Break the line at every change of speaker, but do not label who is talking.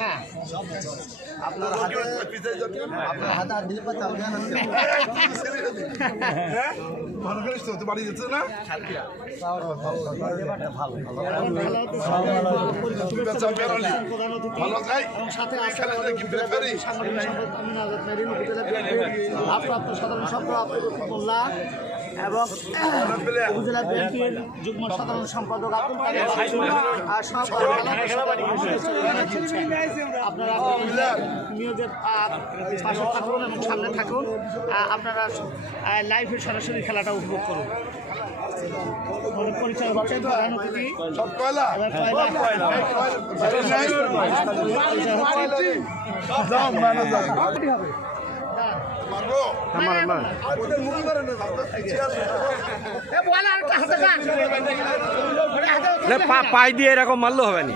হ্যাঁ
আপনার হাতে আপনার হাতে হাত দিলে পাচ্ছে হ্যাঁ ভালো করিস তো বাড়ি যেতে না
সাধারণ মোল্লা এবং উপজেলা বিএনপির যুগ্ম সাধারণ সম্পাদক আব্দুল আপনারা নিয়োগের পাশে থাকুন এবং সামনে থাকুন আপনারা লাইভে সরাসরি খেলাটা উপভোগ করুন পরিচয় হচ্ছেন প্রধান অতিথি
সব কয়লা
পাই দিয়ে এরকম মারলো হবে না।